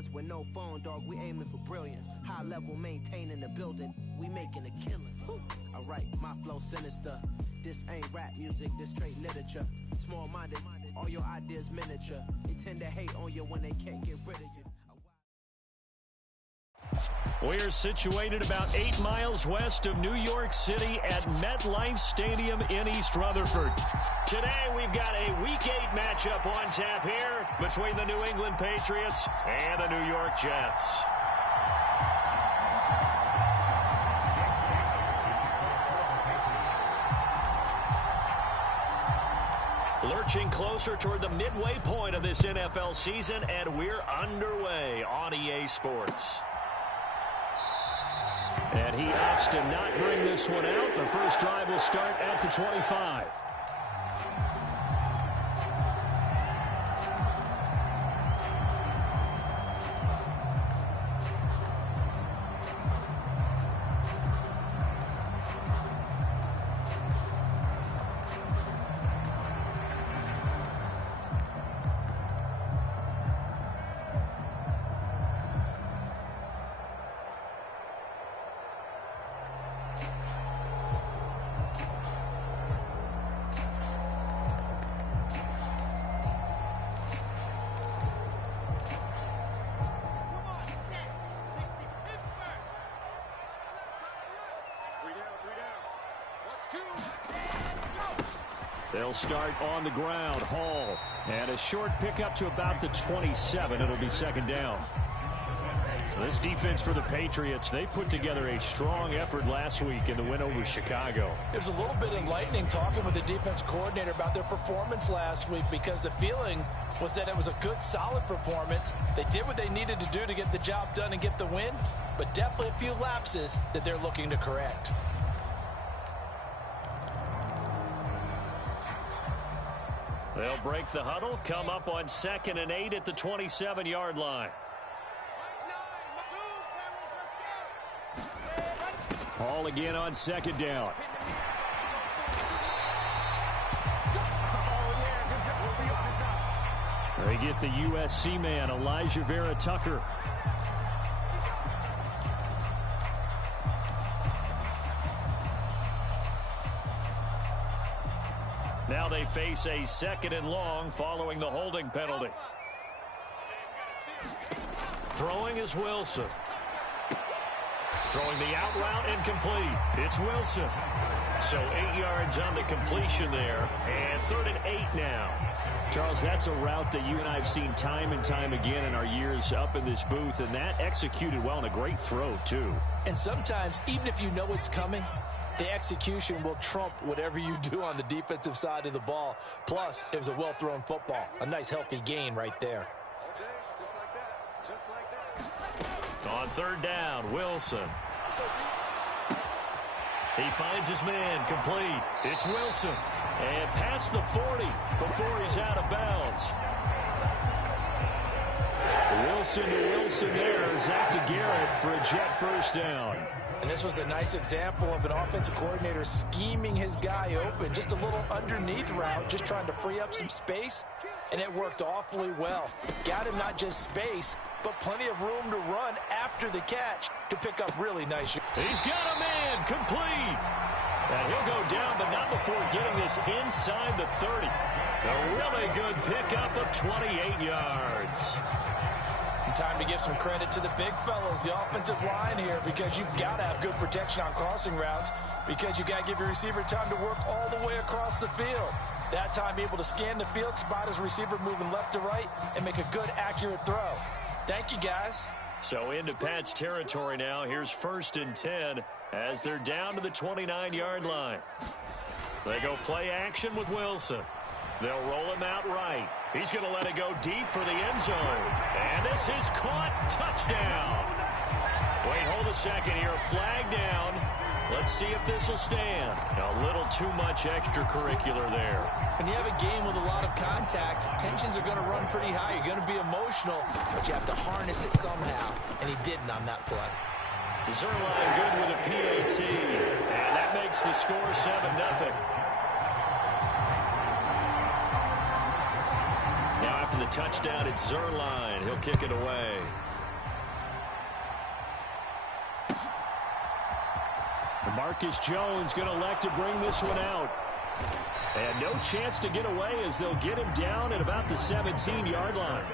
months with no phone, dog. We aiming for brilliance. High level maintaining the building. We making a killing. I write my flow sinister. This ain't rap music, this straight literature. Small-minded, all your ideas miniature. They tend to hate on you when they can't get rid of you. We're situated about 8 miles west of New York City at MetLife Stadium in East Rutherford. Today we've got a Week 8 matchup on tap here between the New England Patriots and the New York Jets. Lurching closer toward the midway point of this NFL season, and we're underway on EA Sports. And he opts to not bring this one out. The first drive will start at the 25. They'll start on the ground. Hall. And a short pickup to about the 27. It'll be second down. This defense for the Patriots, they put together a strong effort last week in the win over Chicago. There's a little bit enlightening talking with the defense coordinator about their performance last week, because the feeling was that it was a good, solid performance. They did what they needed to do to get the job done and get the win, but definitely a few lapses that they're looking to correct. They'll break the huddle, come up on 2nd and 8 at the 27-yard line. Hall again on 2nd down. They get the USC man, Elijah Vera Tucker. Now they face a 2nd and long following the holding penalty. Throwing is Wilson. Throwing the out route incomplete. It's Wilson. So 8 yards on the completion there. And 3rd and 8 now. Charles, that's a route that you and I have seen time and time again in our years up in this booth. And that executed well and a great throw, too. And sometimes, even if you know it's coming, the execution will trump whatever you do on the defensive side of the ball. Plus, it was a well-thrown football. A nice, healthy gain right there. All day, just like that. Just like that. On 3rd down, Wilson. He finds his man, complete. It's Wilson. And past the 40 before he's out of bounds. Wilson to Wilson there. Zach to Garrett for a Jet first down. And this was a nice example of an offensive coordinator scheming his guy open. Just a little underneath route, just trying to free up some space, and it worked awfully well. Got him not just space, but plenty of room to run after the catch to pick up really nice. He's got a man, complete. And he'll go down, but not before getting this inside the 30. A really good pickup of 28 yards. Time to give some credit to the big fellas, the offensive line here, because you've got to have good protection on crossing routes, because you got to give your receiver time to work all the way across the field. That time able to scan the field, spot his receiver moving left to right, and make a good, accurate throw. Thank you, guys. So into Pat's territory now. Here's 1st and 10 as they're down to the 29-yard line. They go play action with Wilson. They'll roll him out right. He's going to let it go deep for the end zone. And this is caught. Touchdown. Wait, hold a second here. Flag down. Let's see if this will stand. A little too much extracurricular there. When you have a game with a lot of contact, tensions are going to run pretty high. You're going to be emotional, but you have to harness it somehow. And he didn't on that play. Zerline good with a PAT. And that makes the score 7-0. Now after the touchdown, it's Zerline. He'll kick it away. Marcus Jones going to elect to bring this one out. And no chance to get away as they'll get him down at about the 17-yard line.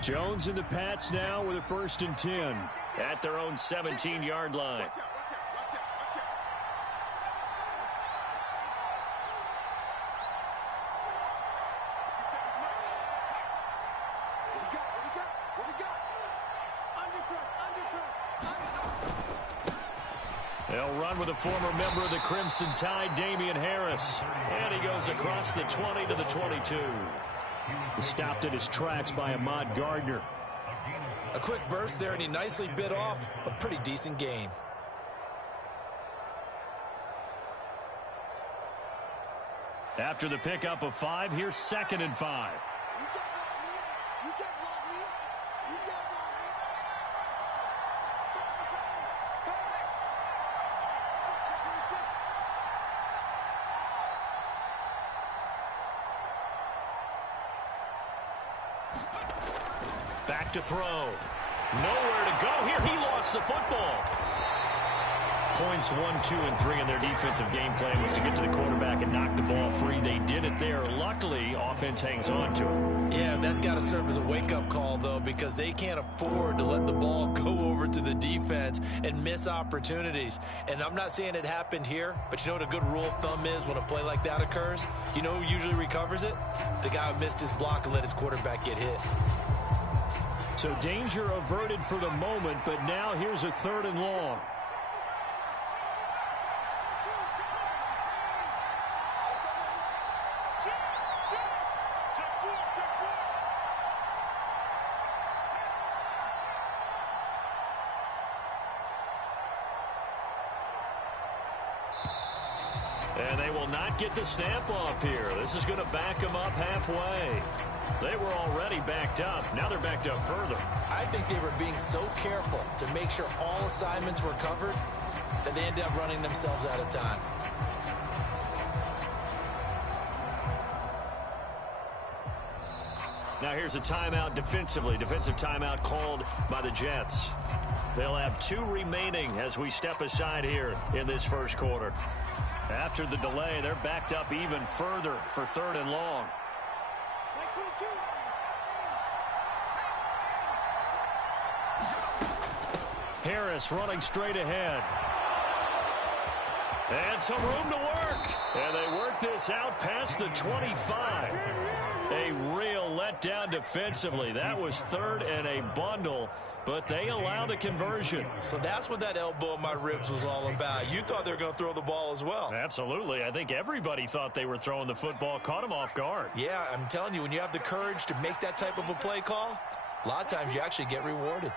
Jones and the Pats now with a 1st and 10 at their own 17-yard line. They'll run with a former member of the Crimson Tide, Damian Harris. And he goes across the 20 to the 22. Stopped in his tracks by Ahmad Gardner. A quick burst there, and he nicely bit off a pretty decent gain. After the pickup of 5, here's 2nd and 5. Back to throw. Nowhere to go here. He lost the football. Points 1, 2, and 3 in their defensive game plan was to get to the quarterback and knock the ball free. They did it there. Luckily, offense hangs on to it. Yeah, that's got to serve as a wake-up call, though, because they can't afford to let the ball go over to the defense and miss opportunities. And I'm not saying it happened here, but you know what a good rule of thumb is when a play like that occurs? You know who usually recovers it? The guy who missed his block and let his quarterback get hit. So danger averted for the moment, but now here's a 3rd and long. And they will not get the snap off here. This is going to back them up halfway. They were already backed up. Now they're backed up further. I think they were being so careful to make sure all assignments were covered that they ended up running themselves out of time. Now here's a timeout defensively. Defensive timeout called by the Jets. They'll have 2 remaining as we step aside here in this first quarter. After the delay, they're backed up even further for 3rd and long. Harris running straight ahead. And some room to work. And they work this out past the 25. A real letdown defensively. That was 3rd and a bundle, but they allow the conversion. So that's what that elbow in my ribs was all about. You thought they were going to throw the ball as well. Absolutely. I think everybody thought they were throwing the football, caught them off guard. Yeah, I'm telling you, when you have the courage to make that type of a play call, a lot of times you actually get rewarded.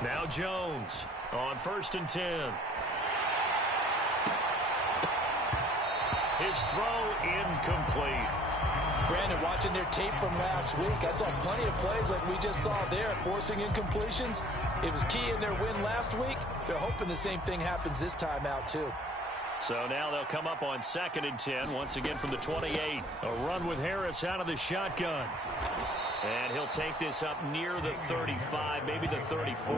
Now Jones on 1st and 10. His throw incomplete. Brandon, watching their tape from last week, I saw plenty of plays like we just saw there, forcing incompletions. It was key in their win last week. They're hoping the same thing happens this time out, too. So now they'll come up on 2nd and 10, once again from the 28. A run with Harris out of the shotgun. And he'll take this up near the 35, maybe the 34.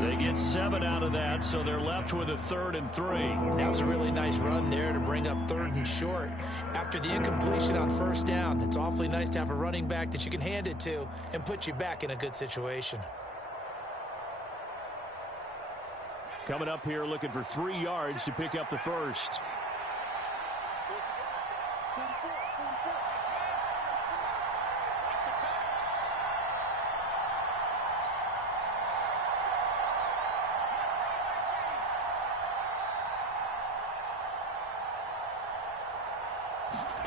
They get 7 out of that, so they're left with a 3rd and 3. That was a really nice run there to bring up 3rd and short. After the incompletion on 1st down, it's awfully nice to have a running back that you can hand it to and put you back in a good situation. Coming up here looking for 3 yards to pick up the first.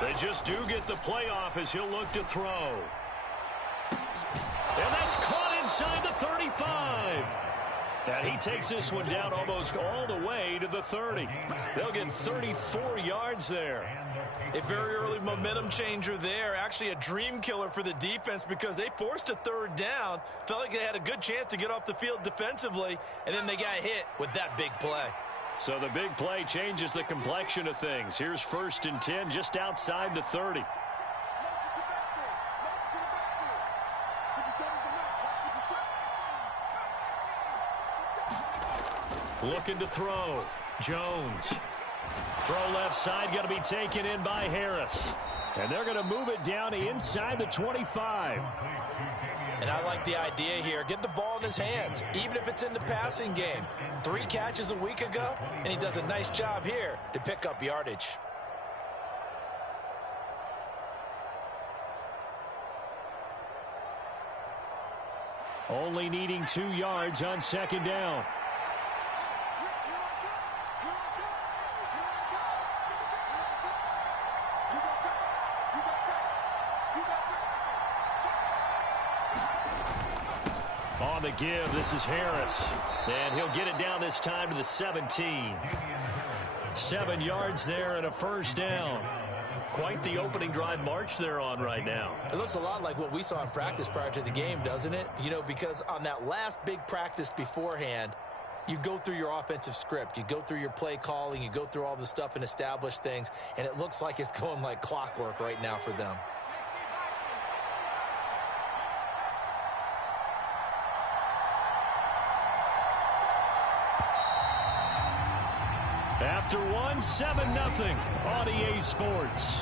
They just do get the playoff as he'll look to throw. And that's caught inside the 35. And he takes this one down almost all the way to the 30. They'll get 34 yards there. A very early momentum changer there. Actually a dream killer for the defense because they forced a third down. Felt like they had a good chance to get off the field defensively, and then they got hit with that big play. So the big play changes the complexion of things. Here's 1st and 10 just outside the 30. Looking to throw. Jones. Throw left side, going to be taken in by Harris. And they're going to move it down inside the 25. And I like the idea here. Get the ball in his hands, even if it's in the passing game. 3 catches a week ago, and he does a nice job here to pick up yardage. Only needing 2 yards on 2nd down. On the give, this is Harris. And he'll get it down this time to the 17. 7 yards there and a 1st down. Quite the opening drive march they're on right now. It looks a lot like what we saw in practice prior to the game, doesn't it? You know, because on that last big practice beforehand, you go through your offensive script. You go through your play calling. You go through all the stuff and establish things. And it looks like it's going like clockwork right now for them. After 1, 7-0 on EA Sports.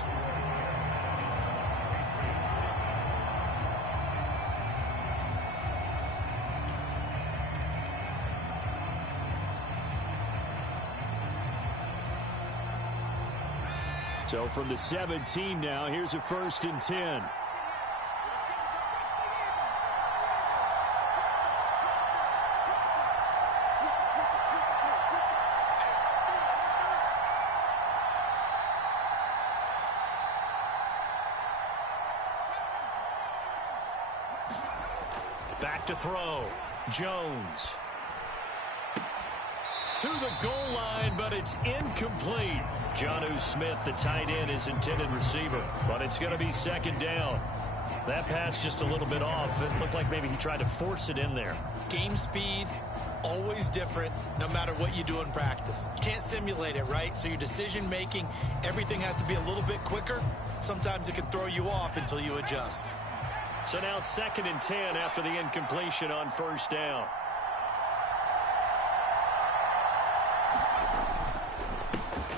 So from the 17 now, here's a 1st and 10. Back to throw. Jones. To the goal line, but it's incomplete. Jonnu Smith, the tight end, is intended receiver, but it's going to be 2nd down. That pass just a little bit off. It looked like maybe he tried to force it in there. Game speed, always different, no matter what you do in practice. You can't simulate it, right? So your decision making, everything has to be a little bit quicker. Sometimes it can throw you off until you adjust. So now 2nd and 10 after the incompletion on 1st down.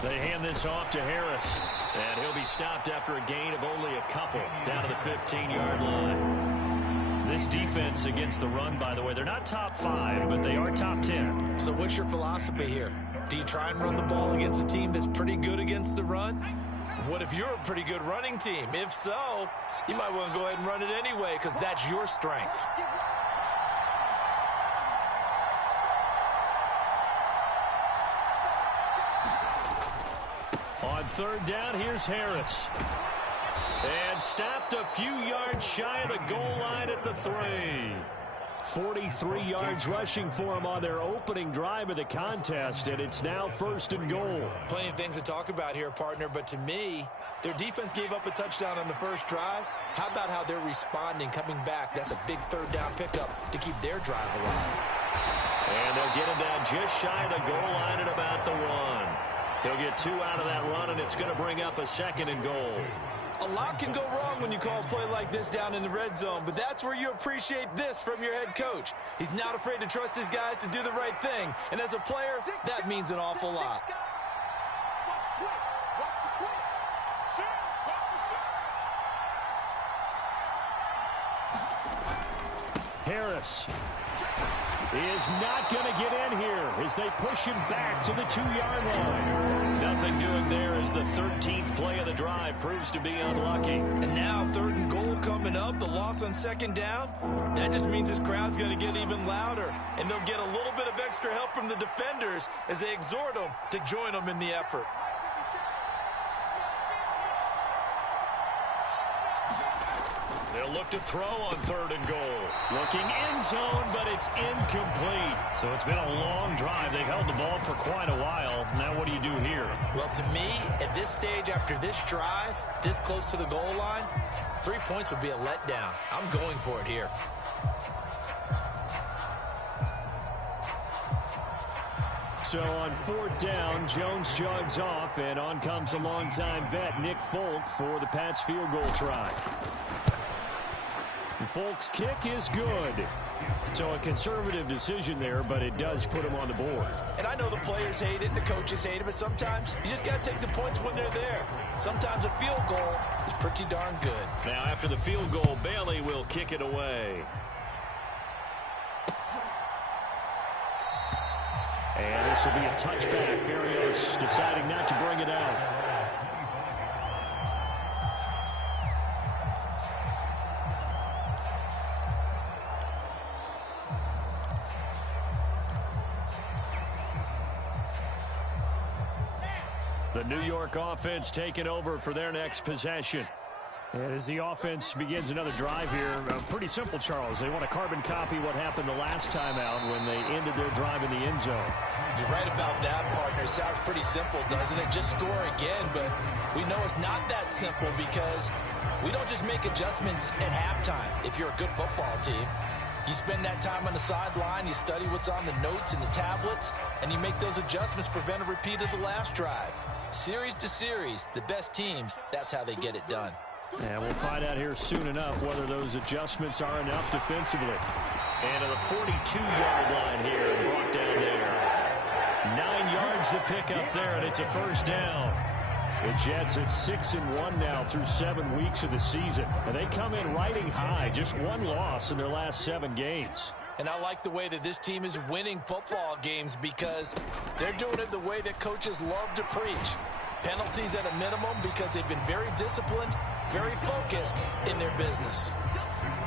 They hand this off to Harris, and he'll be stopped after a gain of only a couple down to the 15-yard line. This defense against the run, by the way, they're not top 5, but they are top 10. So what's your philosophy here? Do you try and run the ball against a team that's pretty good against the run? What if you're a pretty good running team? If so, you might want to go ahead and run it anyway because that's your strength. On 3rd down, here's Harris. And stopped a few yards shy of the goal line at the 3. 43 yards rushing for him on their opening drive of the contest, and it's now 1st and goal. Plenty of things to talk about here, partner, but to me, their defense gave up a touchdown on the first drive. How about how they're responding, coming back? That's a big 3rd down pickup to keep their drive alive. And they'll get him down just shy of the goal line at about the 1. He'll get 2 out of that run, and it's going to bring up a 2nd and goal. A lot can go wrong when you call a play like this down in the red zone, but that's where you appreciate this from your head coach. He's not afraid to trust his guys to do the right thing, and as a player, that means an awful lot. Harris is not going to get in here as they push him back to the 2-yard line. Nothing doing there as the 13th play of the drive proves to be unlucky. And now 3rd and goal coming up, the loss on 2nd down. That just means this crowd's going to get even louder, and they'll get a little bit of extra help from the defenders as they exhort them to join them in the effort. They'll look to throw on 3rd and goal. Looking end zone, but it's incomplete. So it's been a long drive. They've held the ball for quite a while. Now what do you do here? Well, to me, at this stage, after this drive, this close to the goal line, 3 points would be a letdown. I'm going for it here. So on 4th down, Jones jogs off, and on comes a longtime vet, Nick Folk, for the Pats field goal try. Folk's kick is good. So a conservative decision there, but it does put him on the board. And I know the players hate it, the coaches hate it, but sometimes you just got to take the points when they're there. Sometimes a field goal is pretty darn good. Now after the field goal, Bailey will kick it away. And this will be a touchback. Berrios deciding not to bring it out. The New York offense taking over for their next possession. And as the offense begins another drive here, pretty simple, Charles. They want to carbon copy what happened the last time out when they ended their drive in the end zone. You're right about that, partner. It sounds pretty simple, doesn't it? Just score again, but we know it's not that simple because we don't just make adjustments at halftime. If you're a good football team, you spend that time on the sideline, you study what's on the notes and the tablets, and you make those adjustments, prevent a repeat of the last drive. Series to series, the best teams, that's how they get it done. And we'll find out here soon enough whether those adjustments are enough defensively. And to the 42-yard line here, brought down there. 9 yards to pick up there, and it's a first down. The Jets at 6-1 now through 7 weeks of the season. And they come in riding high, just one loss in their last 7 games. And I like the way that this team is winning football games because they're doing it the way that coaches love to preach. Penalties at a minimum because they've been very disciplined, very focused in their business.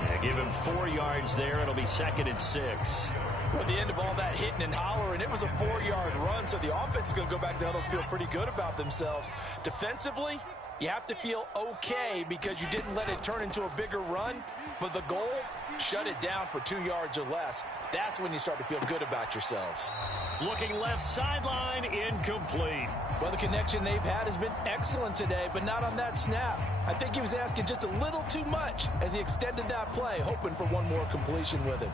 Yeah, give him 4 yards there. It'll be 2nd and 6. At the end of all that hitting and hollering, it was a 4-yard run, so the offense is going to go back there and feel pretty good about themselves. Defensively, you have to feel okay because you didn't let it turn into a bigger run, but the goal, shut it down for 2 yards or less. That's when you start to feel good about yourselves. Looking left sideline, incomplete. Well, the connection they've had has been excellent today, but not on that snap. I think he was asking just a little too much as he extended that play, hoping for one more completion with it.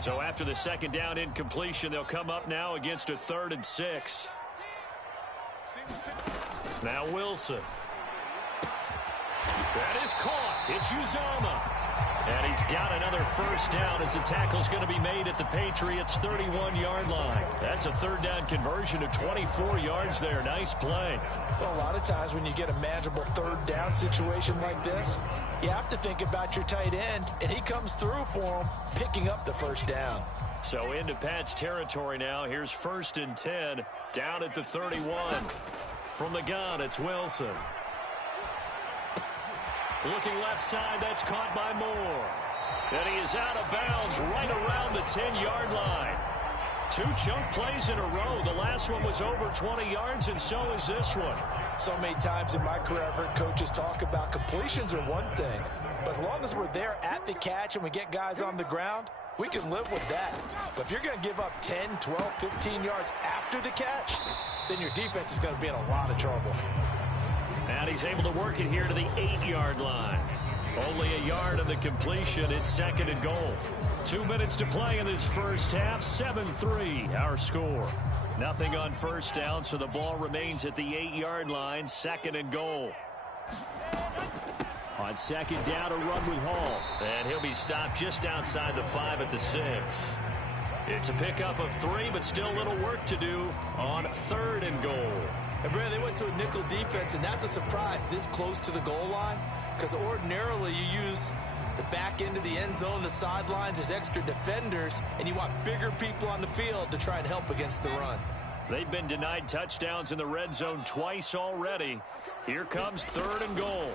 So after the 2nd down incompletion, they'll come up now against a 3rd and 6. Now Wilson. That is caught. It's Uzomah. And he's got another first down as the tackle's going to be made at the Patriots' 31-yard line. That's a 3rd down conversion of 24 yards there. Nice play. Well, a lot of times when you get a manageable 3rd down situation like this, you have to think about your tight end, and he comes through for him, picking up the first down. So into Pat's territory now. Here's 1st and 10, down at the 31. From the gun, it's Wilson. Looking left side, that's caught by Moore. And he is out of bounds right around the 10-yard line. 2 chunk plays in a row. The last one was over 20 yards, and so is this one. So many times in my career, I've heard coaches talk about completions are one thing. But as long as we're there at the catch and we get guys on the ground, we can live with that. But if you're going to give up 10, 12, 15 yards after the catch, then your defense is going to be in a lot of trouble. And he's able to work it here to the 8-yard line. Only a yard of the completion. It's 2nd and goal. 2 minutes to play in this first half. 7-3 our score. Nothing on first down, so the ball remains at the 8-yard line. 2nd and goal. On 2nd down, a run with Hall. And he'll be stopped just outside the 5 at the 6. It's a pickup of 3, but still a little work to do on 3rd and goal. And Brad, they went to a nickel defense, and that's a surprise this close to the goal line, because ordinarily you use the back end of the end zone, the sidelines as extra defenders, and you want bigger people on the field to try and help against the run. They've been denied touchdowns in the red zone twice already. Here comes 3rd and goal.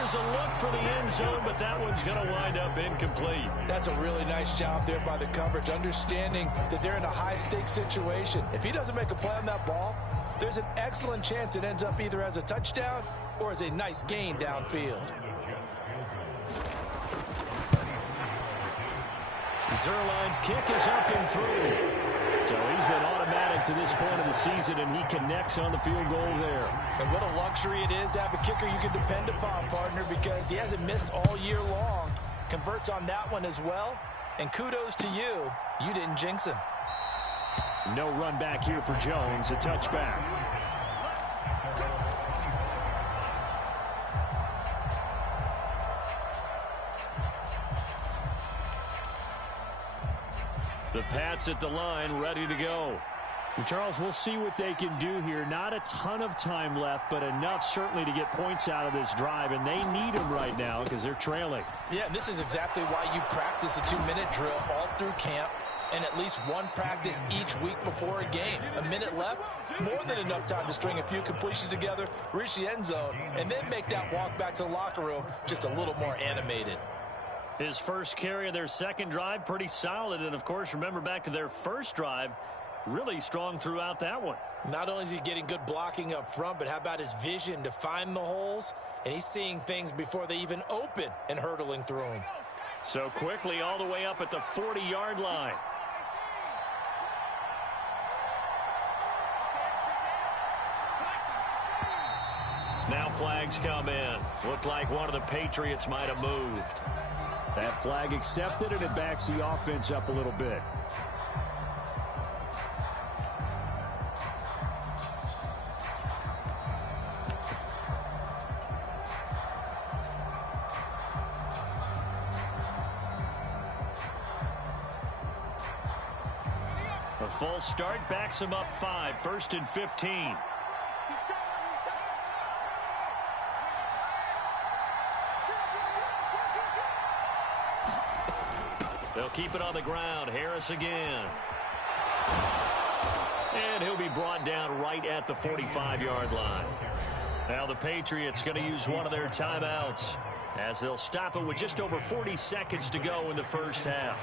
Here's a look for the end zone, but that one's going to wind up incomplete. That's a really nice job there by the coverage, understanding that they're in a high-stakes situation. If he doesn't make a play on that ball, there's an excellent chance it ends up either as a touchdown or as a nice gain downfield. Zerline's kick is up and through. So he's been automatic to this point of the season, and he connects on the field goal there. And what a luxury it is to have a kicker you can depend upon, partner, because he hasn't missed all year long. Converts on that one as well. And kudos to you. You didn't jinx him. No run back here for Jones, a touchback. The Pats at the line, ready to go. And Charles, we'll see what they can do here. Not a ton of time left, but enough certainly to get points out of this drive, and they need them right now because they're trailing. Yeah, this is exactly why you practice a 2-minute drill all through camp and at least one practice each week before a game. A minute left, more than enough time to string a few completions together, reach the end zone, and then make that walk back to the locker room just a little more animated. His first carry of their second drive, pretty solid. And, of course, remember back to their first drive, really strong throughout that one. Not only is he getting good blocking up front, but how about his vision to find the holes? And he's seeing things before they even open and hurdling through them. So quickly all the way up at the 40-yard line. Now flags come in. Looked like one of the Patriots might have moved. That flag accepted, and it backs the offense up a little bit. A full start backs him up 5, 1st and 15. They'll keep it on the ground. Harris again. And he'll be brought down right at the 45-yard line. Now the Patriots going to use one of their timeouts as they'll stop it with just over 40 seconds to go in the first half.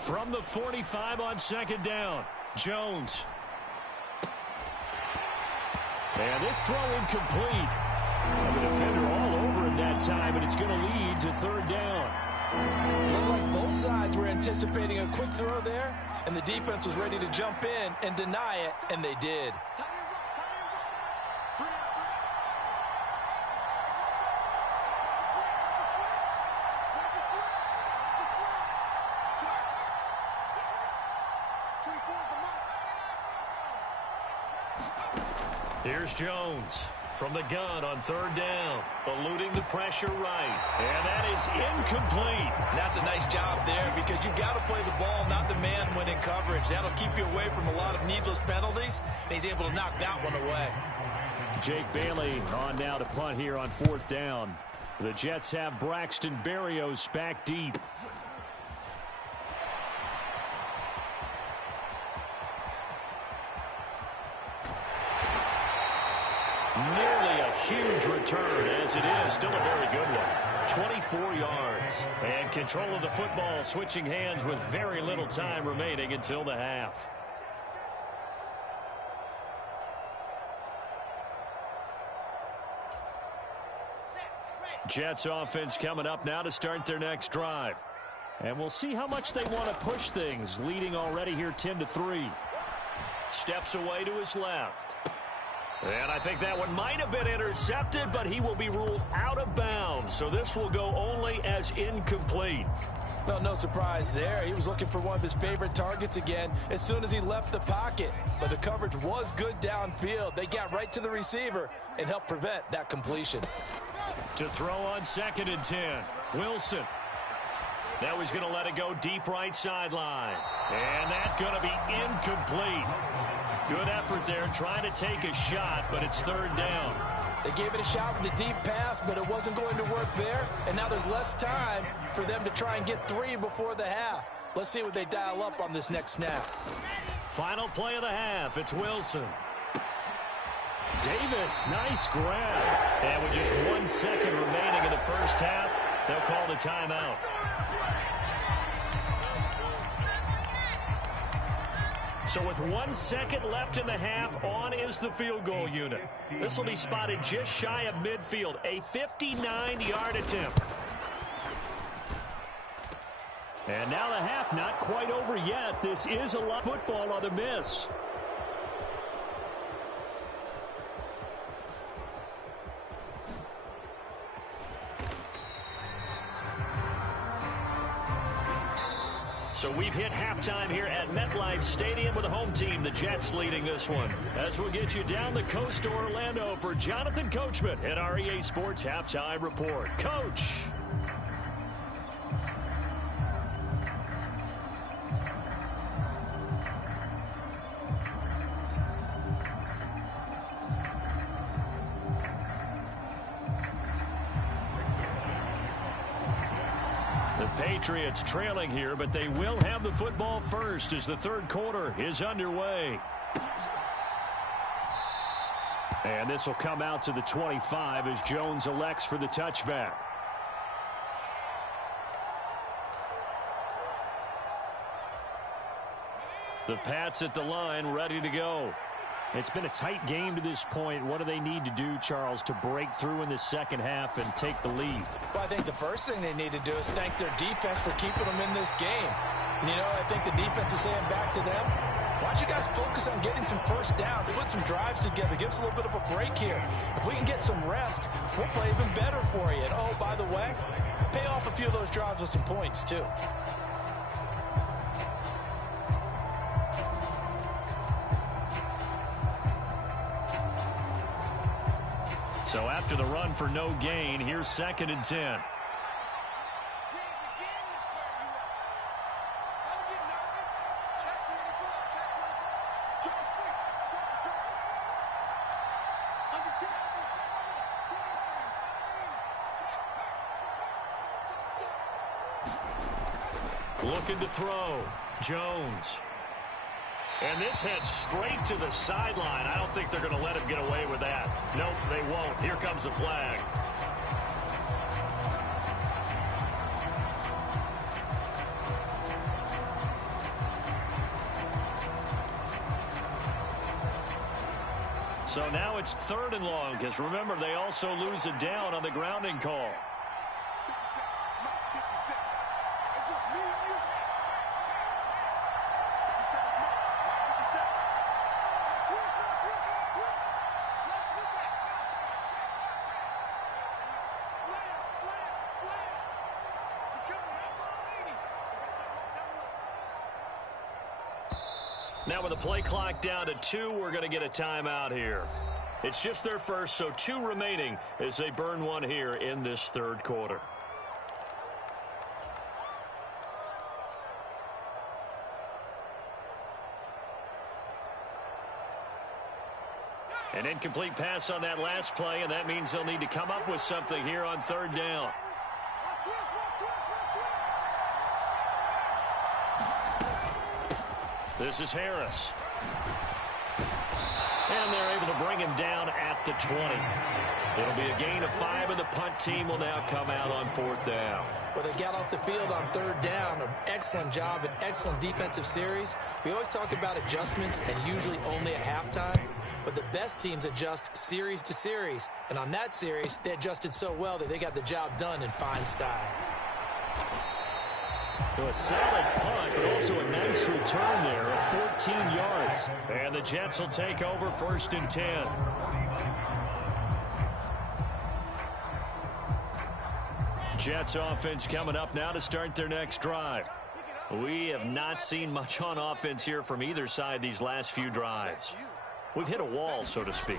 From the 45 on second down, Jones. And this throw incomplete. The defender all over him that time, and it's going to lead to third down. Looked like both sides were anticipating a quick throw there, and the defense was ready to jump in and deny it, and they did. Here's Jones from the gun on third down, eluding the pressure right. And that is incomplete. That's a nice job there because you've got to play the ball, not the man when in coverage. That'll keep you away from a lot of needless penalties, and he's able to knock that one away. Jake Bailey on now to punt here on fourth down. The Jets have Braxton Berrios back deep. Nearly a huge return, as it is still a very good one. 24 yards. And control of the football switching hands with very little time remaining until the half. Jets offense coming up now to start their next drive. And we'll see how much they want to push things, leading already here 10-3. Steps away to his left. And I think that one might have been intercepted, but he will be ruled out of bounds. So this will go only as incomplete. Well, no surprise there. He was looking for one of his favorite targets again as soon as he left the pocket. But the coverage was good downfield. They got right to the receiver and helped prevent that completion. To throw on 2nd and 10, Wilson. Now he's going to let it go deep right sideline. And that's going to be incomplete. Good effort there trying to take a shot, but it's third down. They gave it a shot with a deep pass, but it wasn't going to work there. And now there's less time for them to try and get 3 before the half. Let's see what they dial up on this next snap. Final play of the half. It's Wilson. Davis, nice grab. And with just 1 second remaining in the first half, they'll call the timeout. So with 1 second left in the half, on is the field goal unit. This will be spotted just shy of midfield, a 59-yard attempt. And now the half not quite over yet. This is a lot of football on the miss. So we've hit halftime here at MetLife Stadium with the home team, the Jets, leading this one. As we'll get you down the coast to Orlando for Jonathan Coachman at our EA Sports Halftime Report. Coach. Patriots trailing here, but they will have the football first as the third quarter is underway. And this will come out to the 25 as Jones elects for the touchback. The Pats at the line, ready to go. It's been a tight game to this point. What do they need to do, Charles, to break through in the second half and take the lead? Well, I think the first thing they need to do is thank their defense for keeping them in this game. And, you know, I think the defense is saying back to them, why don't you guys focus on getting some first downs, put some drives together, give us a little bit of a break here. If we can get some rest, we'll play even better for you. And, oh, by the way, pay off a few of those drives with some points, too. So after the run for no gain, here's 2nd and 10. Looking to throw. Jones. And this heads straight to the sideline. I don't think they're going to let him get away with that. Nope, they won't. Here comes the flag. So now it's 3rd and long, because remember, they also lose a down on the grounding call. Now with the play clock down to 2, we're going to get a timeout here. It's just their first, so 2 remaining as they burn one here in this third quarter. An incomplete pass on that last play, and that means they'll need to come up with something here on 3rd down. This is Harris. And they're able to bring him down at the 20. It'll be a gain of 5, and the punt team will now come out on 4th down. Well, they got off the field on 3rd down. An excellent job, an excellent defensive series. We always talk about adjustments and usually only at halftime. But the best teams adjust series to series. And on that series, they adjusted so well that they got the job done in fine style. So a solid punt, but also a nice return there of 14 yards. And the Jets will take over 1st and 10. Jets offense coming up now to start their next drive. We have not seen much on offense here from either side these last few drives. We've hit a wall, so to speak.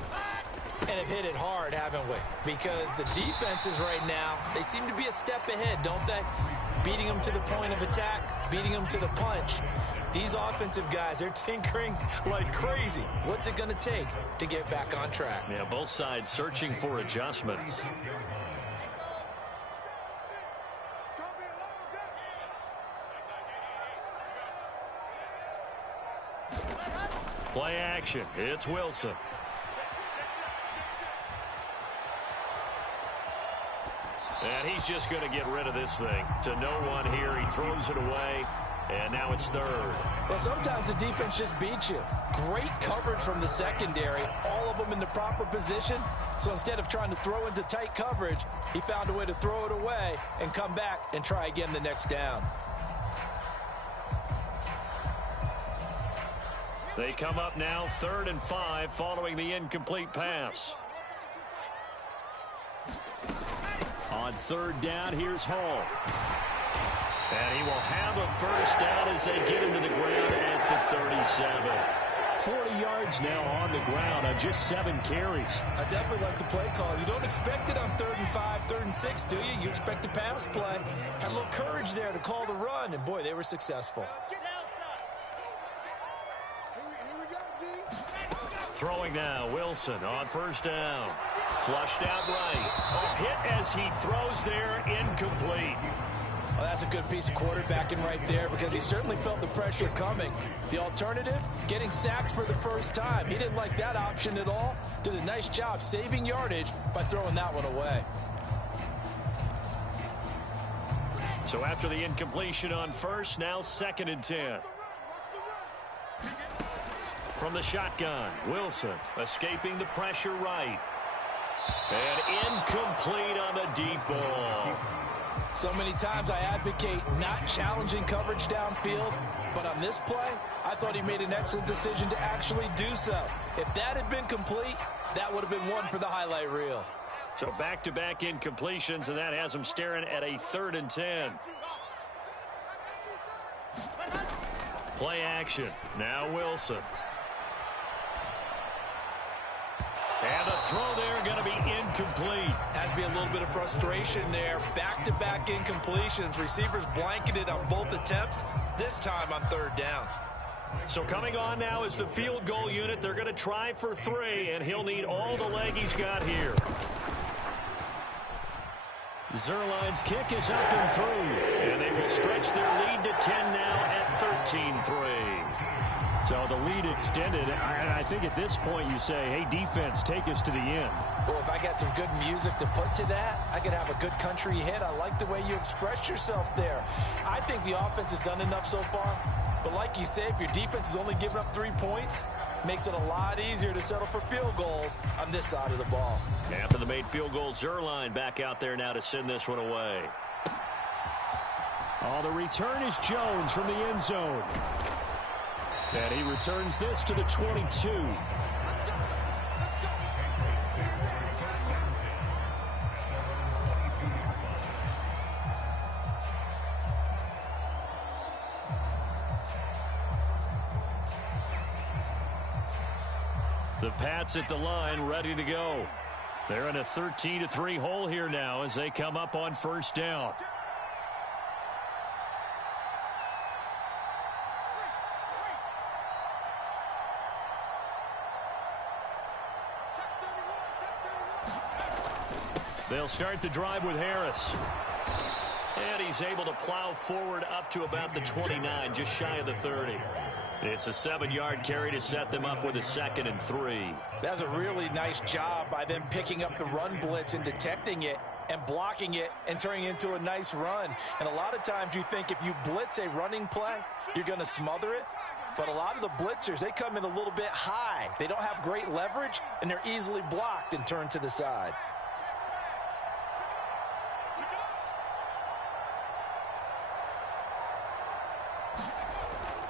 And have hit it hard, haven't we? Because the defenses right now, they seem to be a step ahead, don't they? beating them to the point of attack, beating them to the punch. These offensive guys, they're tinkering like crazy. What's it going to take to get back on track? Yeah, both sides searching for adjustments. Play action. It's Wilson. And he's just going to get rid of this thing. To no one here. He throws it away. And now it's third. Well, sometimes the defense just beats you. Great coverage from the secondary. All of them in the proper position. So instead of trying to throw into tight coverage, he found a way to throw it away and come back and try again the next down. They come up now 3rd and 5 following the incomplete pass. On 3rd down, here's Hall. And he will have a first down as they get him to the ground at the 37. 40 yards now on the ground on just 7 carries. I definitely like the play call. You don't expect it on 3rd and 5, 3rd and 6, do you? You expect a pass play. Had a little courage there to call the run, and boy, they were successful. Throwing now, Wilson on 1st down. Flushed out right. A hit as he throws there, incomplete. Well, that's a good piece of quarterbacking right there because he certainly felt the pressure coming. The alternative, getting sacked for the first time. He didn't like that option at all. Did a nice job saving yardage by throwing that one away. So after the incompletion on 1st, now 2nd and 10. From the shotgun, Wilson escaping the pressure right. And incomplete on the deep ball. So many times I advocate not challenging coverage downfield, but on this play, I thought he made an excellent decision to actually do so. If that had been complete, that would have been one for the highlight reel. So back-to-back incompletions, and that has him staring at a 3rd and 10. Play action. Now Wilson. And the throw there going to be incomplete. Has to be a little bit of frustration there. Back-to-back incompletions. Receivers blanketed on both attempts, this time on 3rd down. So coming on now is the field goal unit. They're going to try for 3, and he'll need all the leg he's got here. Zerline's kick is up and through. And they will stretch their lead to 10 now at 13-3. So the lead extended, and I think at this point you say, hey, defense, take us to the end. Well, if I got some good music to put to that, I could have a good country hit. I like the way you express yourself there. I think the offense has done enough so far. But like you say, if your defense is only giving up 3 points, makes it a lot easier to settle for field goals on this side of the ball. After the made field goal, Zerline back out there now to send this one away. Oh, the return is Jones from the end zone. And he returns this to the 22. The Pats at the line, ready to go. They're in a 13-3 hole here now as they come up on 1st down. They'll start the drive with Harris. And he's able to plow forward up to about the 29, just shy of the 30. It's a 7-yard carry to set them up with a 2nd and 3. That's a really nice job by them picking up the run blitz and detecting it and blocking it and turning it into a nice run. And a lot of times you think if you blitz a running play, you're going to smother it. But a lot of the blitzers, they come in a little bit high. They don't have great leverage, and they're easily blocked and turned to the side.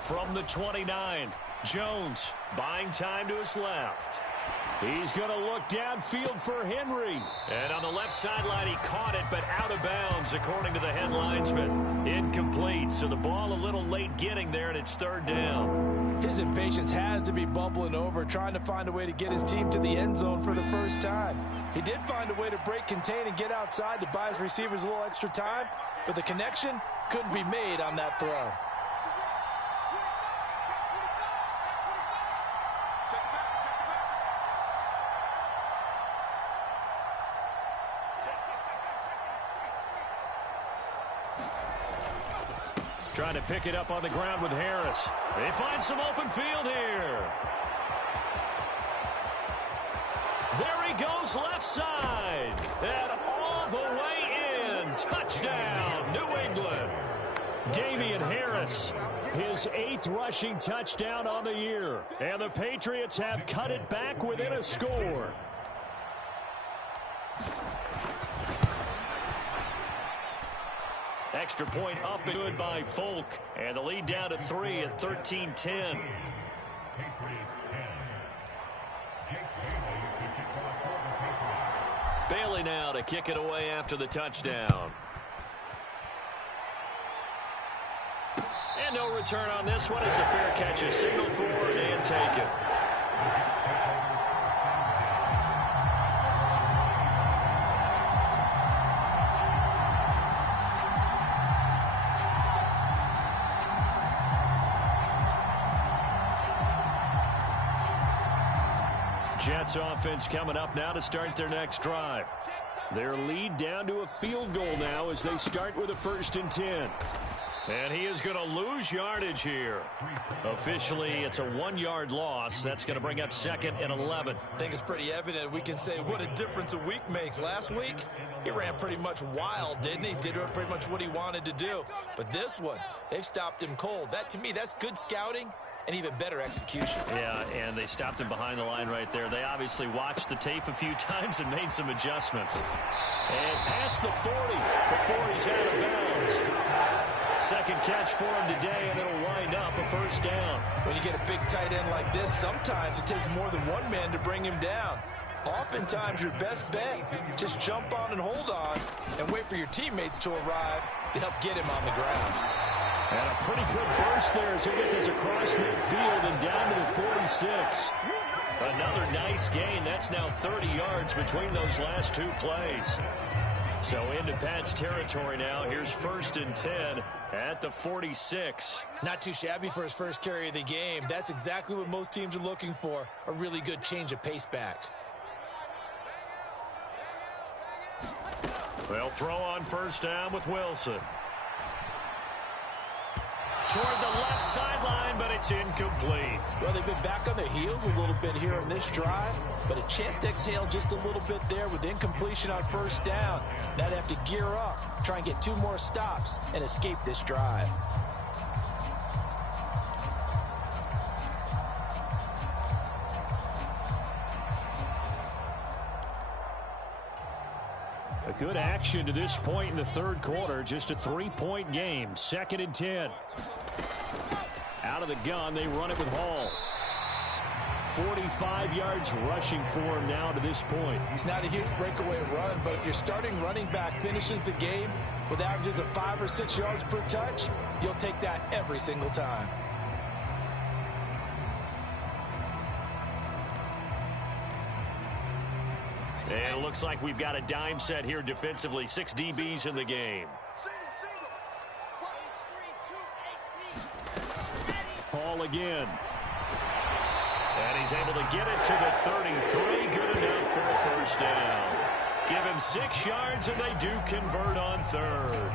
From the 29, Jones buying time to his left. He's going to look downfield for Henry. And on the left sideline, he caught it, but out of bounds, according to the head linesman. Incomplete, so the ball a little late getting there, and it's 3rd down. His impatience has to be bubbling over, trying to find a way to get his team to the end zone for the first time. He did find a way to break, contain, and get outside to buy his receivers a little extra time, but the connection couldn't be made on that throw. Trying to pick it up on the ground with Harris. They find some open field here. There he goes left side. And all the way in. Touchdown, New England. Damian Harris, his 8th rushing touchdown on the year. And the Patriots have cut it back within a score. Extra point up and good by Folk. And the lead down to 3 at 13-10. Bailey now to kick it away after the touchdown. And no return on this one. It's a fair catch. A signal forward and take it. Jets offense coming up now to start their next drive. Their lead down to a field goal now as they start with a 1st and 10. And he is going to lose yardage here. Officially, it's a 1-yard loss. That's going to bring up 2nd and 11. I think it's pretty evident. We can say what a difference a week makes. Last week, he ran pretty much wild, didn't he? Did pretty much what he wanted to do. But this one, they've stopped him cold. That, to me, that's good scouting and even better execution. Yeah, and they stopped him behind the line right there. They obviously watched the tape a few times and made some adjustments. And past the 40 before he's out of bounds. Second catch for him today, and it'll wind up a 1st down. When you get a big tight end like this, sometimes it takes more than one man to bring him down. Oftentimes, your best bet, just jump on and hold on and wait for your teammates to arrive to help get him on the ground. And a pretty good burst there as he gets this across midfield and down to the 46. Another nice gain. That's now 30 yards between those last 2 plays. So into Pat's territory now. Here's 1st and 10 at the 46. Not too shabby for his first carry of the game. That's exactly what most teams are looking for, a really good change of pace back. They'll throw on 1st down with Wilson. Toward the left sideline, but it's incomplete. Well, they've been back on their heels a little bit here on this drive, but a chance to exhale just a little bit there with incompletion on 1st down. Now they have to gear up, try and get 2 more stops, and escape this drive. A good action to this point in the 3rd quarter. Just a 3-point game. 2nd and 10. Out of the gun, they run it with Hall. 45 yards rushing for him now to this point. He's not a huge breakaway run, but if your starting running back finishes the game with averages of 5 or 6 yards per touch, you'll take that every single time. And it looks like we've got a dime set here defensively. 6 DBs in the game. Hall again. And he's able to get it to the 33. Good enough for a 1st down. Give him 6 yards, and they do convert on 3rd.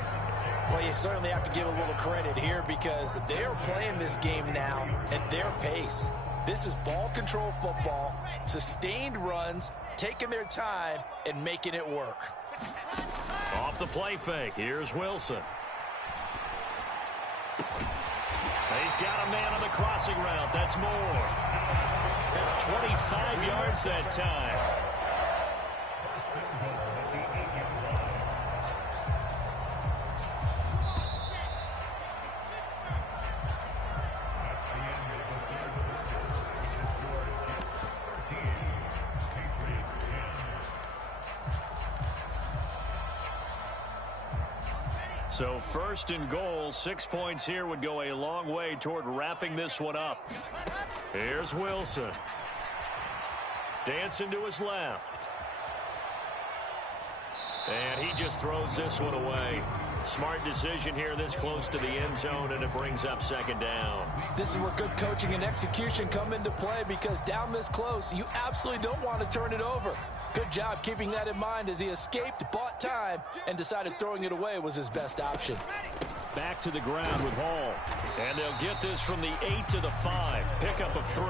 Well, you certainly have to give a little credit here because they're playing this game now at their pace. This is ball control football, sustained runs, taking their time, and making it work. Off the play fake, here's Wilson. He's got a man on the crossing route. That's more. 25 yards that time. So 1st and goal, 6 points here would go a long way toward wrapping this one up. Here's Wilson. Dancing to his left. And he just throws this one away. Smart decision here this close to the end zone, and it brings up second down. This is where good coaching and execution come into play, because down this close, you absolutely don't want to turn it over. Good job keeping that in mind as he escaped, bought time, and decided throwing it away was his best option. Back to the ground with Hall. And they'll get this from the 8 to the 5. Pickup of 3.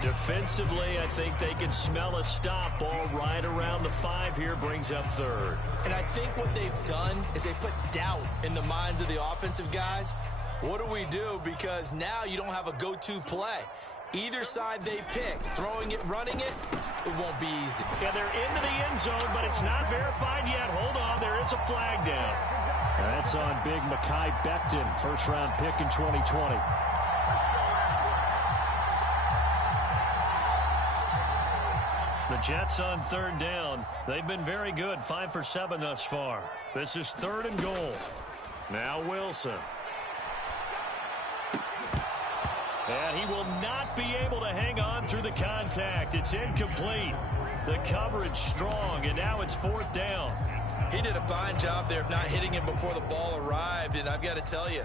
Defensively, I think they can smell a stop. Ball right around the 5 here, brings up third. And I think what they've done is they put doubt in the minds of the offensive guys. What do we do? Because now you don't have a go-to play. Either side they pick, throwing it, running it, it won't be easy. And they're into the end zone, but it's not verified yet. Hold on, there is a flag down. That's on big Mekhi Becton, first-round pick in 2020. The Jets on third down. They've been very good, 5 for 7 thus far. This is 3rd and goal. Now Wilson. And he will not be able to hang on through the contact. It's incomplete. The coverage strong, and now it's 4th down. He did a fine job there of not hitting him before the ball arrived, and I've got to tell you,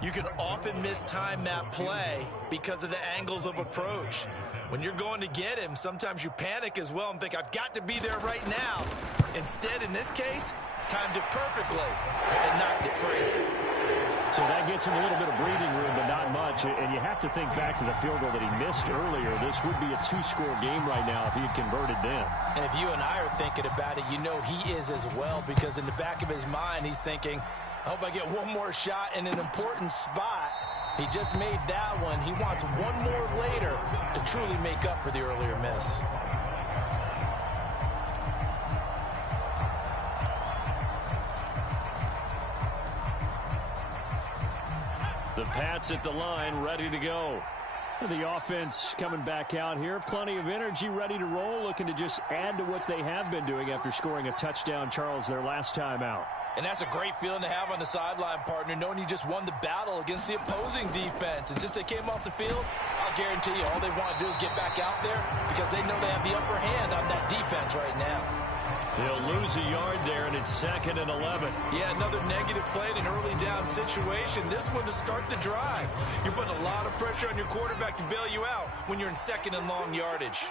you can often mistime that play because of the angles of approach. When you're going to get him, sometimes you panic as well and think, I've got to be there right now. Instead, in this case, timed it perfectly and knocked it free. So that gets him a little bit of breathing room, but not much. And you have to think back to the field goal that he missed earlier. This would be a 2-score game right now if he had converted then. And if you and I are thinking about it, you know he is as well, because in the back of his mind, he's thinking, I hope I get one more shot in an important spot. He just made that one. He wants one more later to truly make up for the earlier miss. The Pats at the line, ready to go. The offense coming back out here. Plenty of energy, ready to roll, looking to just add to what they have been doing after scoring a touchdown, Charles, their last time out. And that's a great feeling to have on the sideline, partner, knowing you just won the battle against the opposing defense. And since they came off the field, I'll guarantee you all they want to do is get back out there, because they know they have the upper hand on that defense right now. They'll lose a yard there, and it's 2nd and 11. Yeah, another negative play in an early down situation. This one to start the drive. You're putting a lot of pressure on your quarterback to bail you out when you're in 2nd and long yardage.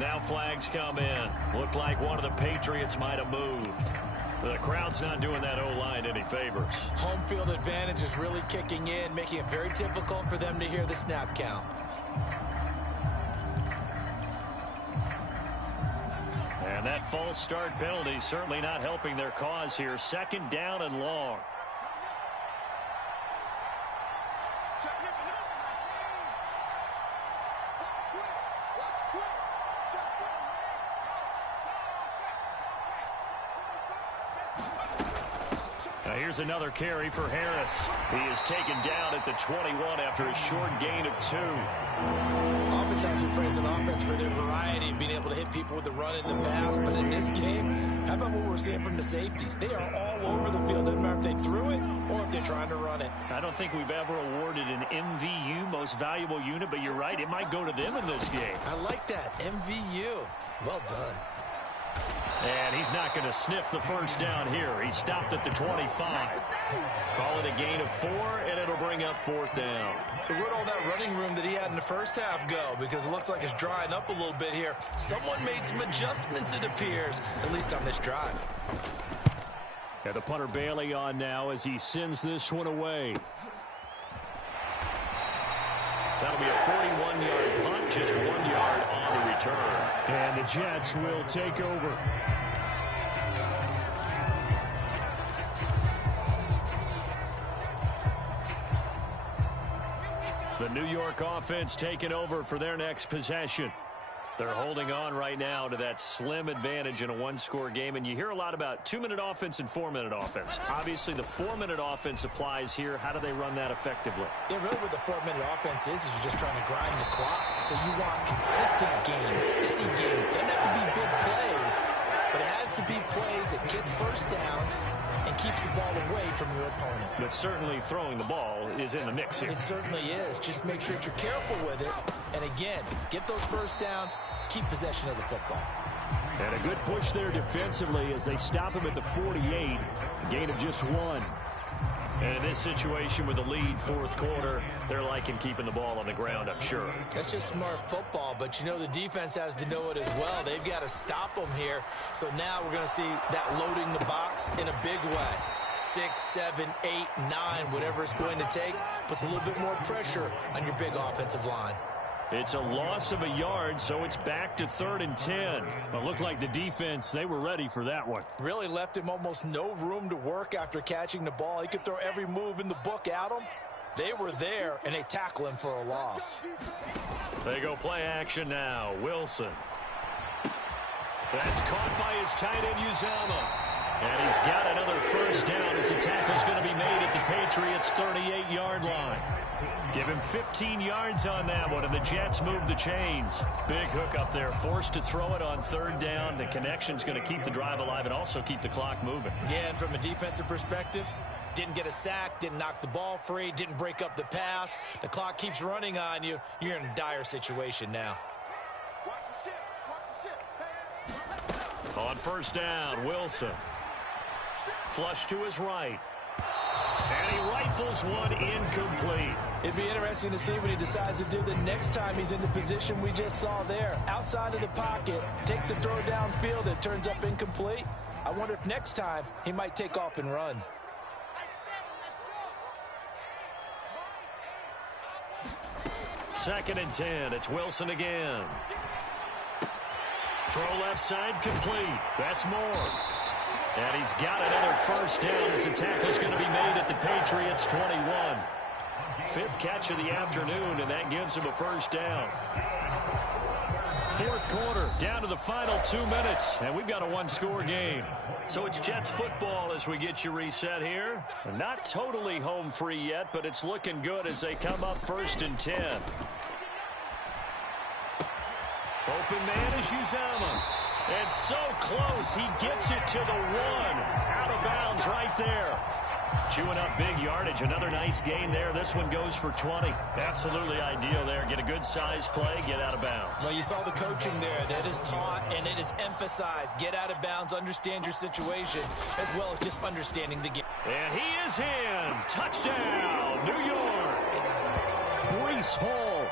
Now flags come in. Looked like one of the Patriots might have moved. The crowd's not doing that O-line any favors. Home field advantage is really kicking in, making it very difficult for them to hear the snap count. And that false start penalty certainly not helping their cause here. 2nd down and long. Now here's another carry for Harris. He is taken down at the 21 after a short gain of 2. Oftentimes we praise an offense for their variety of being able to hit people with the run in the pass, but in this game, how about what we're seeing from the safeties? They are all over the field. Doesn't matter if they threw it or if they're trying to run it. I don't think we've ever awarded an MVU, most valuable unit, but you're right, it might go to them in this game. I like that, MVU. Well done. And he's not going to sniff the first down here. He stopped at the 25. Call it a gain of 4, and it'll bring up 4th down. So where'd all that running room that he had in the first half go? Because it looks like it's drying up a little bit here. Someone made some adjustments, it appears, at least on this drive. Yeah, the punter Bailey on now as he sends this one away. That'll be a 41-yard punt, just 1 yard on the return. And the Jets will take over. The New York offense taking over for their next possession. They're holding on right now to that slim advantage in a 1-score game. And you hear a lot about 2-minute offense and 4-minute offense. Obviously, the 4-minute offense applies here. How do they run that effectively? Yeah, really what the 4-minute offense is you're just trying to grind the clock. So you want consistent gains, steady gains. Doesn't have to be big plays, but it has to be plays that gets first downs and keeps the ball away from your opponent. But certainly throwing the ball is in the mix here. It certainly is. Just make sure that you're careful with it. And again, get those first downs, keep possession of the football. And a good push there defensively as they stop him at the 48. A gain of just 1. And in this situation with the lead, fourth quarter, they're liking keeping the ball on the ground, I'm sure. That's just smart football, but you know the defense has to know it as well. They've got to stop them here. So now we're going to see that loading the box in a big way. 6, 7, 8, 9, whatever it's going to take, puts a little bit more pressure on your big offensive line. It's a loss of a yard, so it's back to 3rd and 10. It looked like the defense, they were ready for that one. Really left him almost no room to work after catching the ball. He could throw every move in the book at him. They were there, and they tackle him for a loss. They go play action now. Wilson. That's caught by his tight end, Uzama. And he's got another first down as the tackle's going to be made at the Patriots' 38-yard line. Give him 15 yards on that one, and the Jets move the chains. Big hook up there, forced to throw it on 3rd down. The connection's going to keep the drive alive and also keep the clock moving. Yeah, and from a defensive perspective, didn't get a sack, didn't knock the ball free, didn't break up the pass. The clock keeps running on you. You're in a dire situation now. On first down, Wilson. Flush to his right. And he rifles one incomplete. It'd be interesting to see what he decides to do the next time he's in the position we just saw there. Outside of the pocket, takes a throw downfield, it turns up incomplete. I wonder if next time he might take off and run. Second and 10. It's Wilson again. Throw left side complete. That's Moore. And he's got another first down as the tackle's going to be made at the Patriots' 21. 5th catch of the afternoon, and that gives him a first down. Fourth quarter, down to the final 2 minutes, and we've got a one-score game. So it's Jets football as we get you reset here. Not totally home free yet, but it's looking good as they come up 1st and 10. Open man is Uzama. And so close, he gets it to the 1. Out of bounds right there. Chewing up big yardage. Another nice gain there. This one goes for 20. Absolutely ideal there. Get a good size play, get out of bounds. Well, you saw the coaching there. That is taught and it is emphasized. Get out of bounds, understand your situation, as well as just understanding the game. And he is in. Touchdown, New York. Breece Hall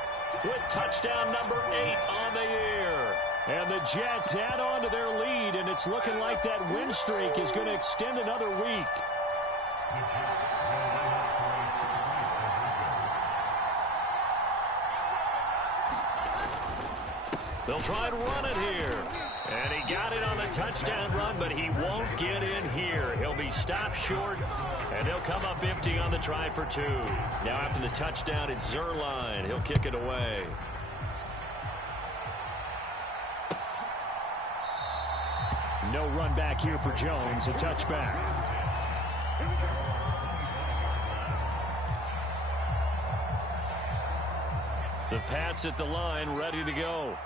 with touchdown number 8 on the year. And the Jets add on to their lead, and it's looking like that win streak is going to extend another week. They'll try and run it here. And he got it on the touchdown run, but he won't get in here. He'll be stopped short, and they'll come up empty on the try for 2. Now after the touchdown, it's Zerline. He'll kick it away. No run back here for Jones. A touchback. The Pats at the line, ready to go.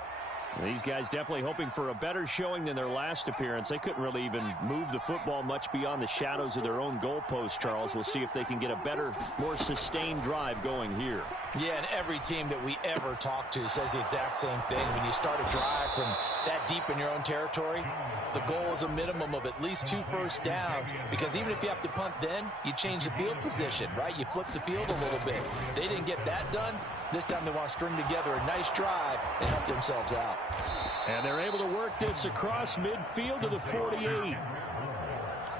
These guys definitely hoping for a better showing than their last appearance. They couldn't really even move the football much beyond the shadows of their own goalpost, Charles. We'll see if they can get a better, more sustained drive going here. Yeah, and every team that we ever talk to says the exact same thing. When you start a drive from that deep in your own territory, the goal is a minimum of at least 2 first downs, because even if you have to punt then, you change the field position, right? You flip the field a little bit. They didn't get that done. This time they want to string together a nice drive and help themselves out. And they're able to work this across midfield to the 48.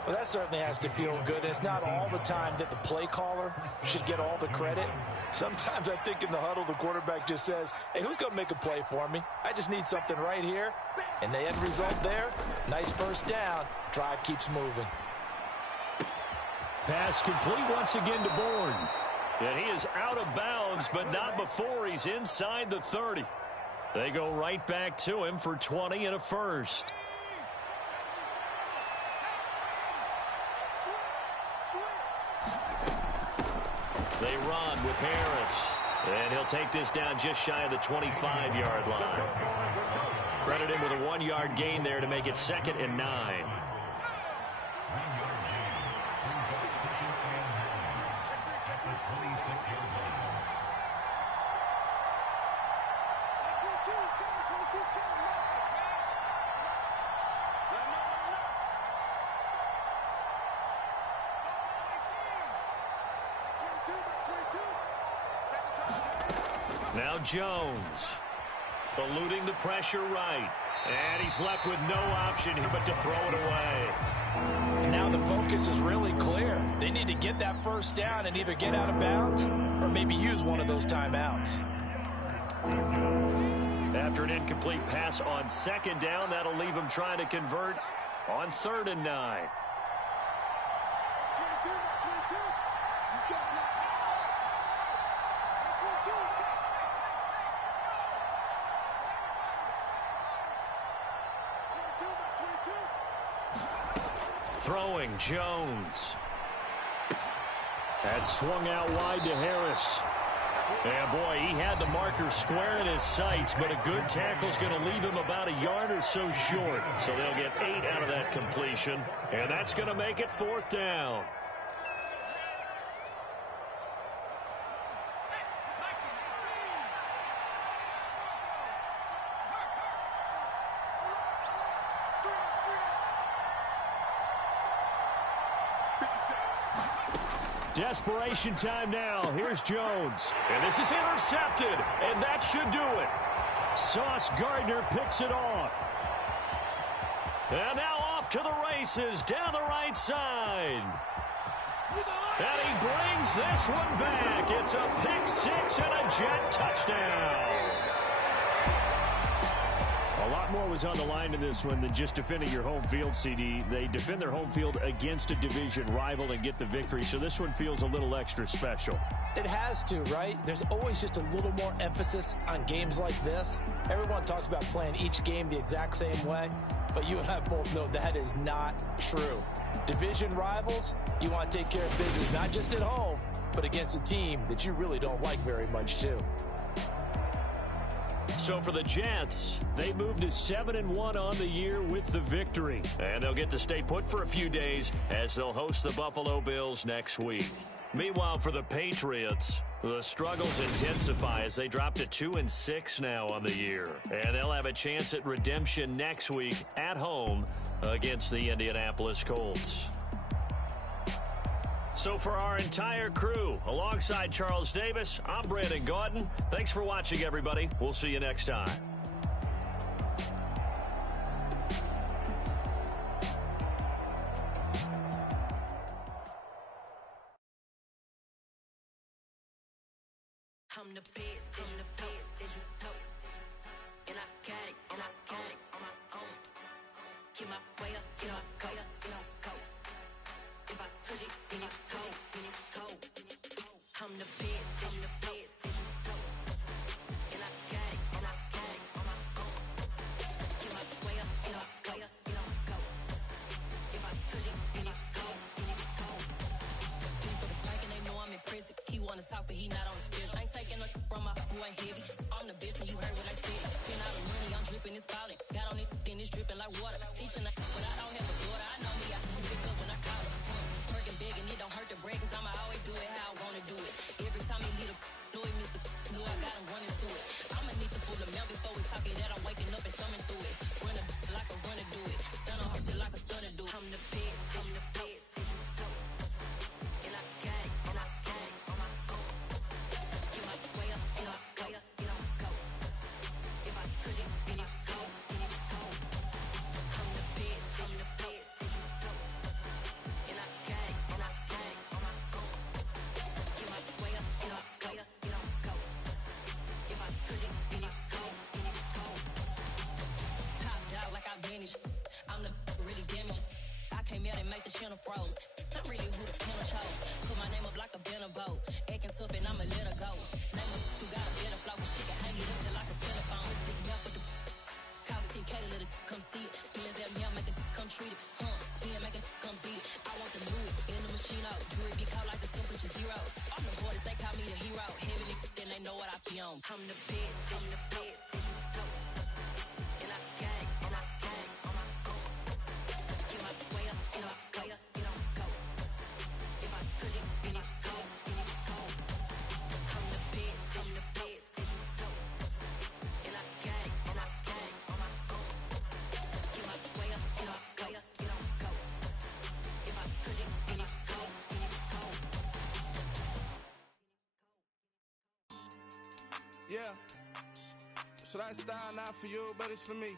Well, that certainly has to feel good. And it's not all the time that the play caller should get all the credit. Sometimes I think in the huddle, the quarterback just says, hey, who's going to make a play for me? I just need something right here. And the end result there, nice first down. Drive keeps moving. Pass complete once again to Bourne. And he is out of bounds, but not before he's inside the 30. They go right back to him for 20 and a first. They run with Harris. And he'll take this down just shy of the 25-yard line. Credit him with a 1-yard gain there to make it 2nd and 9. Now Jones, eluding the pressure right. And he's left with no option but to throw it away. And now the focus is really clear. They need to get that first down and either get out of bounds or maybe use one of those timeouts. After an incomplete pass on second down, that'll leave him trying to convert on 3rd and 9. Throwing Jones. That swung out wide to Harris. Yeah, boy, he had the marker square in his sights, but a good tackle's going to leave him about a yard or so short. So they'll get 8 out of that completion, and that's going to make it 4th down. Desperation time now. Here's Jones. And this is intercepted, and that should do it. Sauce Gardner picks it off. And now off to the races down the right side. And he brings this one back. It's a pick six and a Jet touchdown. A lot more was on the line in this one than just defending your home field, CD. They defend their home field against a division rival and get the victory, so this one feels a little extra special. It has to, right? There's always just a little more emphasis on games like this. Everyone talks about playing each game the exact same way, but you and I both know that is not true. Division rivals, you want to take care of business not just at home, but against a team that you really don't like very much too. So for the Jets, they moved to 7-1 on the year with the victory. And they'll get to stay put for a few days as they'll host the Buffalo Bills next week. Meanwhile, for the Patriots, the struggles intensify as they drop to 2-6 now on the year. And they'll have a chance at redemption next week at home against the Indianapolis Colts. So for our entire crew, alongside Charles Davis, I'm Brandon Gaudin. Thanks for watching, everybody. We'll see you next time. I'm the best, I'm the best, as you know. And I got it, and I got it on my own. Keep my way up, you know I go, you know I go. If I touch it, then it's cold, then it's cold. I'm the best, I'm the best, as you know. And I got it, and I got it on my own. Keep my way up, you know I go, you know I go. If I touch it, then it's cold, then it's cold. For the bank and they know I'm impressive. He wanna talk, but he not on the schedule. I ain't taking no from my who ain't heavy. I'm the best, and you heard what I said. Spend all the money, I'm dripping, it's falling. Got on it, then it's dripping like water. Teaching, but I don't have a daughter. I know me, I can pick up when I call her. Working big, and it don't hurt to break, cause I'ma always do it how I wanna do it. Every time he lead a do it, Mr. Knew I got him running to it. I'ma need the full amount before we talk it that I'm waking up and thumbing through it. Run a like a runner do it. Son of her like a stunner do it. I'm the best, I'm the best, as you know. And I got it, and I got it on my own. Get my way up, you know I go, you know I go. If I touch it, then it's cold, then it's cold. I'm the best, I'm the best, as you know. And I got it, and I got it on my own. Get my way up, you know I go, you know I go. If I touch it, then it's cold, then it's cold. Top dog like I vanished. I'm the really damaged. I came out and make the channel froze. I'm really who the panel chose. Put my name up like a banner boat. Acting tough and I'ma let her go. Name her who got a better flow, but she can hang it up till like a telephone. Sticking up with the cost 10K to let it come see it. Feelings that me, I make it come treat it. Spin, make it come beat it. I want the Louis in the machine out. Jewelry be caught like the temperature zero. I'm the hardest, they call me the hero. Heavenly, then they know what I be on. I'm the best, I'm the best, as you know. And I got it, and I got it on my own. Get my way up, you know I go, you know I go. Yeah. So that style not for you, but it's for me.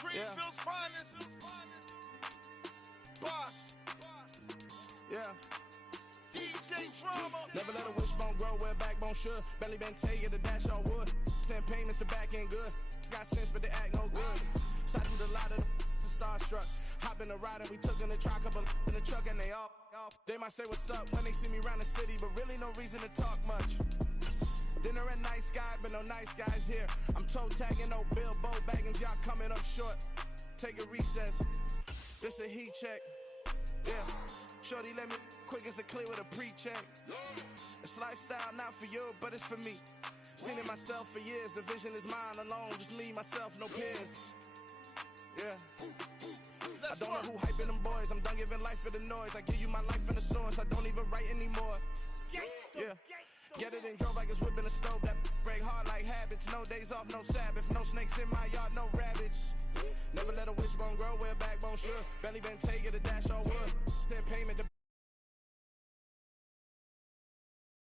Greenville's finest. Boss. Yeah. DJ Drama. Never let a wishbone grow where backbone should. Belly been taking the dash all wood. 10 payments, the back end good. Got sense, but they act no good. Side through the lot of the starstruck. Hop in the ride and we took in the truck, couple in the truck and they all. They might say what's up when they see me around the city, but really no reason to talk much. Dinner at nice guy, but no nice guys here. I'm toe tagging, no Bilbo Baggins, y'all coming up short. Take a recess. This a heat check. Yeah. Shorty let me quick as a clear with a pre-check. It's lifestyle not for you, but it's for me. Seen it myself for years. The vision is mine alone. Just me, myself, no peers. Yeah. I don't know who hyping them boys. I'm done giving life for the noise. I give you my life in the source. I don't even write anymore. Yeah. Get it and drove like it's whipping a stove. That break hard like habits. No days off, no Sabbath. No snakes in my yard, no rabbits. Never let a wishbone grow where backbone should. Belly been taking the dash